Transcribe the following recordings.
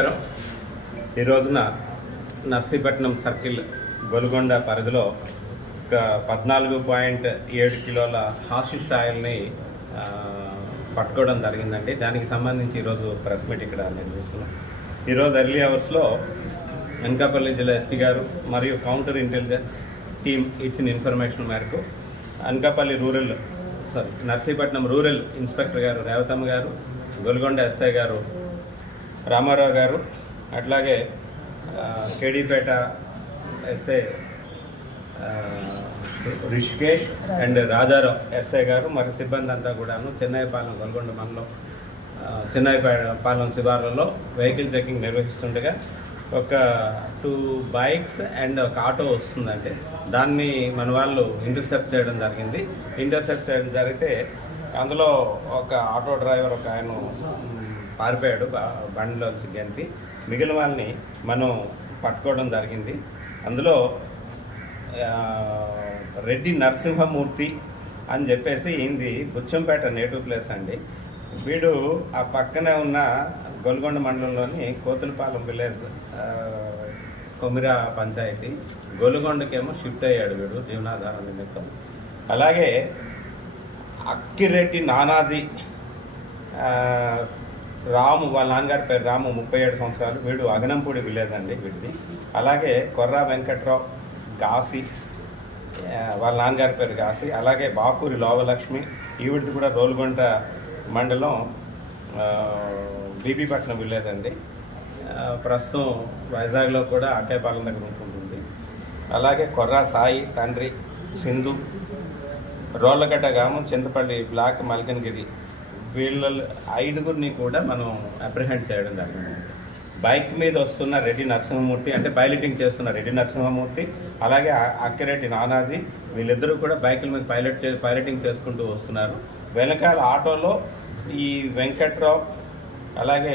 నమస్కారం. ఈ రోజున నర్సీపట్నం సర్కిల్ గొలుగొండ పరిధిలో ఒక 14.7 కిలోల హాషిష్ ఆయిల్ని పట్టుకోవడం జరిగిందండి. దానికి సంబంధించి ఈరోజు ప్రెస్ మీట్ ఇక్కడ నిర్వహిస్తున్నాం. ఈరోజు ఎర్లీ అవర్స్లో అనకాపల్లి జిల్లా ఎస్పీ గారు మరియు కౌంటర్ ఇంటెలిజెన్స్ టీం ఇచ్చిన ఇన్ఫర్మేషన్ మేరకు అనకాపల్లి నర్సీపట్నం రూరల్ ఇన్స్పెక్టర్ గారు రేవతమ్మ గారు, గొలుగొండ ఎస్ఐ గారు రామారావు గారు, అట్లాగే Kedipeta SI Rishikesh and Rajarao SI గారు మరి సిబ్బంది అంతా కూడాను చెన్నైపాలెం గొలుగొండ మండలం చెన్నైపాలెం శివార్లలో వెహికల్ చెకింగ్ నిర్వహిస్తుండగా ఒక 2 బైక్స్ అండ్ ఒక ఆటో వస్తుందంటే దాన్ని మన వాళ్ళు ఇంటర్సెప్ట్ చేయడం జరిగింది. ఇంటర్సెప్ట్ చేయడం జరిగితే అందులో ఒక ఆటో డ్రైవర్ ఒక ఆయన పారిపోయాడు, బండిలోంచి గెంతి. మిగిలిన వాళ్ళని మనం పట్టుకోవడం జరిగింది. అందులో రెడ్డి నరసింహమూర్తి అని చెప్పేసి ఈయనది బుచ్చంపేట నేటివ్ ప్లేస్ అండి. వీడు ఆ పక్కనే ఉన్న గొలుగొండ మండలంలోని కోతులపాలెం విలేజ్ కొమిరా పంచాయతీ గొలుగొండకేమో షిఫ్ట్ అయ్యాడు వీడు జీవనాధారం నిమిత్తం. అలాగే అక్కిరెడ్డి నానాజీ రాము, వాళ్ళ నాన్నగారి పేరు రాము, 37 సంవత్సరాలు, వీడు అగనంపూడి విలేజ్ అండి వీడిది. అలాగే కొర్రా వెంకట్రావు గాసి, వాళ్ళ నాన్నగారి పేరు గాసి. అలాగే బాపూరి లోవలక్ష్మి, ఈవిడిది కూడా రోల్గొండ మండలం బీబీపట్నం విలేజ్ అండి. ప్రస్తుతం వైజాగ్లో కూడా అక్కేపాలెం దగ్గర ఉంటుంటుంది. అలాగే కొర్రా సాయి తండ్రి సింధు, రోళ్ళగడ్డ గ్రామం, చింతపల్లి బ్లాక్, మల్కన్గిరి. వీళ్ళ 5గురిని కూడా మనం అప్రిహెండ్ చేయడం జరిగింది. బైక్ మీద వస్తున్న రెడ్డి నరసింహమూర్తి అంటే పైలటింగ్ చేస్తున్న రెడ్డి నరసింహమూర్తి, అలాగే అక్కిరెడ్డి నానాజీ, వీళ్ళిద్దరూ కూడా బైకుల మీద పైలటింగ్ చేసుకుంటూ వస్తున్నారు. వెనకాల ఆటోలో ఈ వెంకట్రావు, అలాగే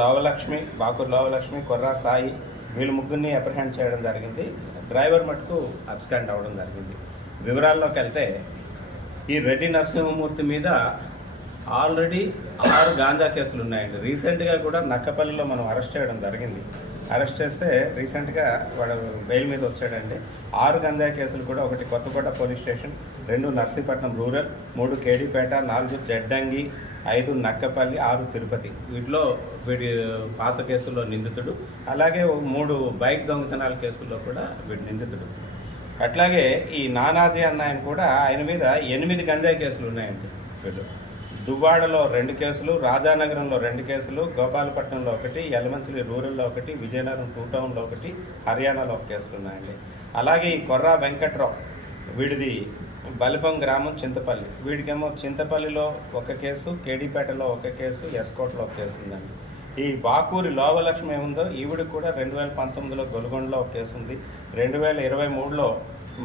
లోవలక్ష్మి, బాకూర్ లోవలక్ష్మి, కొర్రా సాయి, వీళ్ళు 3గురిని అప్రిహెండ్ చేయడం జరిగింది. డ్రైవర్ మటుకు అబ్స్కాండ్ అవ్వడం జరిగింది. వివరాల్లోకి వెళ్తే ఈ రెడ్డి నరసింహమూర్తి మీద ఆల్రెడీ 6 గాంజా కేసులు ఉన్నాయండి. రీసెంట్గా కూడా నక్కపల్లిలో మనం అరెస్ట్ చేయడం జరిగింది. అరెస్ట్ చేస్తే రీసెంట్గా వాడు బెయిల్ మీద వచ్చాడండి. 6 గంజా కేసులు కూడా, 1 Kothakota police station, 2 Narsipatnam rural, 3 Kedipeta, 4 Jaddangi, 5 Nakkapalli, 6 Tirupati. వీటిలో వీడి పాత కేసుల్లో నిందితుడు. అలాగే 3 బైక్ దొంగతనాల కేసుల్లో కూడా వీడి నిందితుడు. అట్లాగే ఈ నానాజీ అన్న ఆయన కూడా, ఆయన మీద 8 గంజాయి కేసులు ఉన్నాయండి. వీళ్ళు దువ్వాడలో 2 కేసులు, రాజానగరంలో 2 కేసులు, గోపాలపట్నంలో 1, యలమంచిలి రూరల్లో 1, విజయనగరం 2 టౌన్లో 1, హర్యానాలో 1 కేసులు ఉన్నాయండి. అలాగే ఈ కొర్రా వెంకట్రావు, వీడిది బలిపం గ్రామం, చింతపల్లి. వీడికేమో చింతపల్లిలో 1 కేసు, కేడీపేటలో 1 కేసు, ఎస్కోట్లో 1 కేసు ఉందండి. ఈ బాకూరి లోవలక్ష్మి ఏముందో ఈవిడికి కూడా 2019లో గొలుగొండలో 1 కేసు ఉంది. 2023లో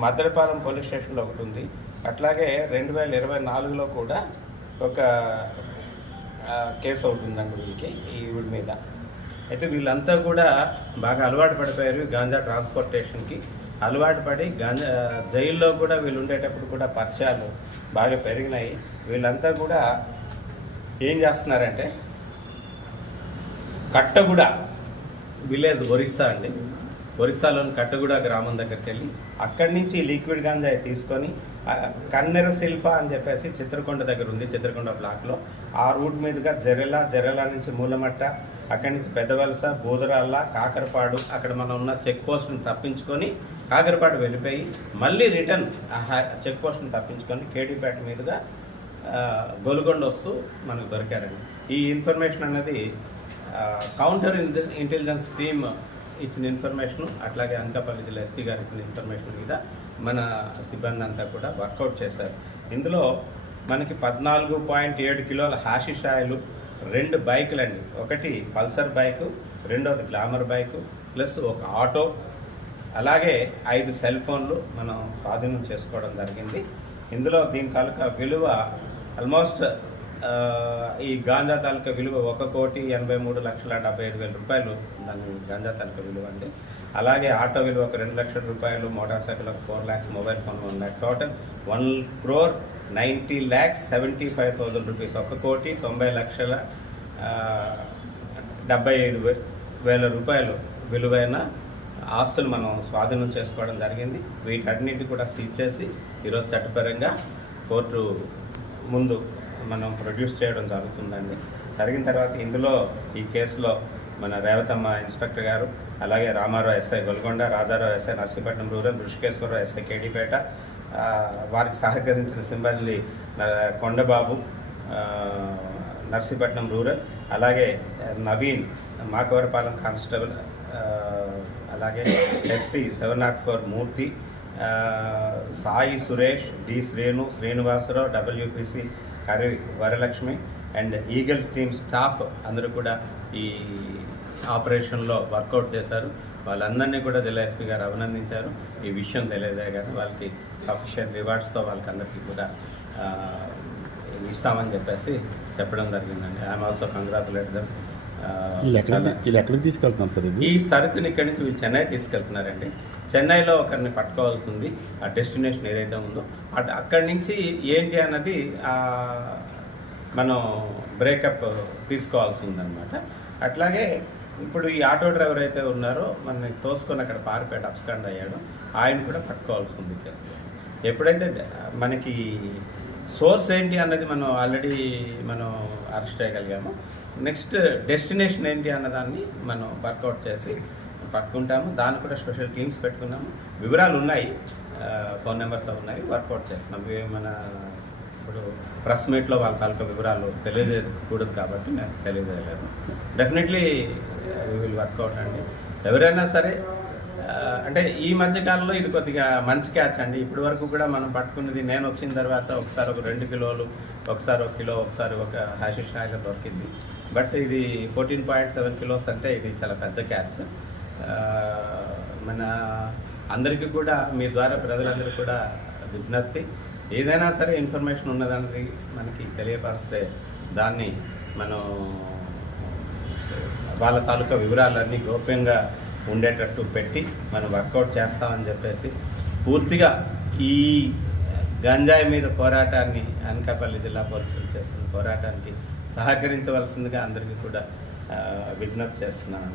మద్దెలపాలెం పోలీస్ స్టేషన్లో 1 ఉంది. అట్లాగే 2024లో కూడా ఒక కేసు అవుతుందండి వీళ్ళకి, ఈవిడ మీద. అయితే వీళ్ళంతా కూడా బాగా అలవాటు పడిపోయారు గాంజా ట్రాన్స్పోర్టేషన్కి. అలవాటు పడి గాంజా జైల్లో కూడా వీళ్ళు ఉండేటప్పుడు కూడా పరిచయాలు బాగా పెరిగినాయి. వీళ్ళంతా కూడా ఏం చేస్తున్నారంటే కట్టగూడ విలేజ్ ఒరిస్సా అండి, ఒరిస్సాలోని కట్టగూడ గ్రామం దగ్గరికి వెళ్ళి అక్కడి నుంచి లిక్విడ్ గాంజాయి తీసుకొని కన్నెర శిల్ప అని చెప్పేసి చిత్రకొండ దగ్గర ఉంది, చిత్రకొండ బ్లాక్లో. ఆ రూట్ మీదుగా జెరెలా నుంచి మూలమట్ట, అక్కడి నుంచి పెద్దవలస, బూదరాళ్ళ, కాకరపాడు, అక్కడ మనం ఉన్న చెక్ పోస్ట్ని తప్పించుకొని కాకరపాడు వెళ్ళిపోయి మళ్ళీ రిటర్న్ చెక్ పోస్ట్ని తప్పించుకొని కేడీపేట మీదుగా గొలుగొండ వస్తూ మనకు దొరికారండి. ఈ ఇన్ఫర్మేషన్ అనేది కౌంటర్ ఇంటెలిజెన్స్ టీమ్ ఇచ్చిన ఇన్ఫర్మేషను, అట్లాగే అనకాపల్లి జిల్లా ఎస్పీ గారు ఇచ్చిన ఇన్ఫర్మేషన్ మీద మన సిబ్బంది అంతా కూడా వర్కౌట్ చేశారు. ఇందులో మనకి 14.7 కిలోల హాషిష్ ఆయిల్, 2 బైకులు అండి, ఒకటి పల్సర్ బైకు, రెండోది గ్లామర్ బైకు, ప్లస్ ఒక ఆటో, అలాగే 5 సెల్ ఫోన్లు మనం స్వాధీనం చేసుకోవడం జరిగింది. ఇందులో దీని తాలూకా విలువ ఆల్మోస్ట్ ఈ గాంజా తాలూకా విలువ 1,83,75,000 రూపాయలు దాని గాంజా తాలూకా విలువ అండి. అలాగే ఆటో విలువ ఒక 2 లక్షల రూపాయలు, మోటార్ సైకిల్ ఒక 4 lakhs, mobile phone 1 lakh, total 1,90,75,000 rupees. 1,90,90,75,000 వేల రూపాయలు విలువైన ఆస్తులు మనం స్వాధీనం చేసుకోవడం జరిగింది. వీటన్నిటి కూడా సీజ్ చేసి ఈరోజు చట్టపరంగా కోర్టు ముందు మనం ప్రొడ్యూస్ చేయడం జరుగుతుందండి. జరిగిన తర్వాత ఇందులో ఈ కేసులో మన రేవతమ్మ ఇన్స్పెక్టర్ గారు, అలాగే Ramarao SI Golkonda, Radharao SI Narsipatnam rural, Rushikeswararao SI KD Peta, వారికి సహకరించిన సిబ్బంది కొండబాబు నర్సీపట్నం రూరల్, అలాగే నవీన్ మాకవరపాలెం కానిస్టేబుల్, అలాగే SC 704 Murthy, Sai Suresh, D Srinivasarao, WPC Kari Varalakshmi and Eagles team staff అందరూ కూడా ఈ ఆపరేషన్లో వర్కౌట్ చేశారు. వాళ్ళందరినీ కూడా జిల్లా ఎస్పీ గారు అభినందించారు. ఈ విషయం తెలియజేయగానే వాళ్ళకి సఫిషియెంట్ రివార్డ్స్తో వాళ్ళకి అందరికీ కూడా ఇస్తామని చెప్పడం జరిగిందండి. I'm also congratulate them. ఎక్కడికి తీసుకెళ్తున్నారు సార్? ఈ సరుకుని ఇక్కడి నుంచి వీళ్ళు చెన్నై తీసుకెళ్తున్నారండి. చెన్నైలో ఒకరిని పట్టుకోవాల్సి ఉంది. ఆ డెస్టినేషన్ ఏదైతే ఉందో అక్కడి నుంచి ఏంటి అన్నది మనం బ్రేకప్ తీసుకోవాల్సి ఉందన్నమాట. అట్లాగే ఇప్పుడు ఈ ఆటో డ్రైవర్ అయితే ఉన్నారో మనని తోసుకొని అక్కడ పారిపేట అబ్స్కాండ్ అయ్యాడు, ఆయన కూడా పట్టుకోవాల్సి ఉంది కేసులో. ఎప్పుడైతే మనకి సోర్స్ ఏంటి అన్నది మనం ఆల్రెడీ అరెస్ట్ చేయగలిగాము, నెక్స్ట్ డెస్టినేషన్ ఏంటి అన్నదాన్ని మనం వర్కౌట్ చేసి పట్టుకుంటాము. దాన్ని కూడా స్పెషల్ టీమ్స్ పెట్టుకున్నాము. వివరాలు ఉన్నాయి, ఫోన్ నెంబర్స్లో ఉన్నాయి, వర్కౌట్ చేస్తున్నాం. మన ఇప్పుడు ప్రెస్ మీట్లో వాళ్ళ తాలూకా వివరాలు తెలియజేయకూడదు కాబట్టి నేను తెలియజేయలేదు. డెఫినెట్లీ వీ విల్ వర్కౌట్ అండి. ఎవరైనా సరే అంటే ఈ మధ్య కాలంలో ఇది కొద్దిగా మంచి క్యాచ్ అండి. ఇప్పటి వరకు కూడా మనం పట్టుకున్నది, నేను వచ్చిన తర్వాత ఒకసారి ఒక 2 కిలోలు, ఒకసారి 1 కిలో, ఒకసారి ఒక హాషిష్ ఆయిల్ దొరికింది. బట్ ఇది 14.7 కిలోస్ అంటే ఇది చాలా పెద్ద క్యాచ్. మన అందరికీ కూడా మీ ద్వారా ప్రజలందరూ కూడా విజ్ఞప్తి, ఏదైనా సరే ఇన్ఫర్మేషన్ ఉన్నదానికి మనకి తెలియపరిస్తే దాన్ని మనం వాళ్ళ తాలూకా వివరాలన్నీ గోప్యంగా ఉండేటట్టు పెట్టి మనం వర్కౌట్ చేస్తామని చెప్పేసి పూర్తిగా ఈ గంజాయి మీద పోరాటాన్ని అనకాపల్లి జిల్లా పోలీసులు చేస్తున్న పోరాటానికి సహకరించవలసిందిగా అందరికీ కూడా విజ్ఞప్తి చేస్తున్నాను.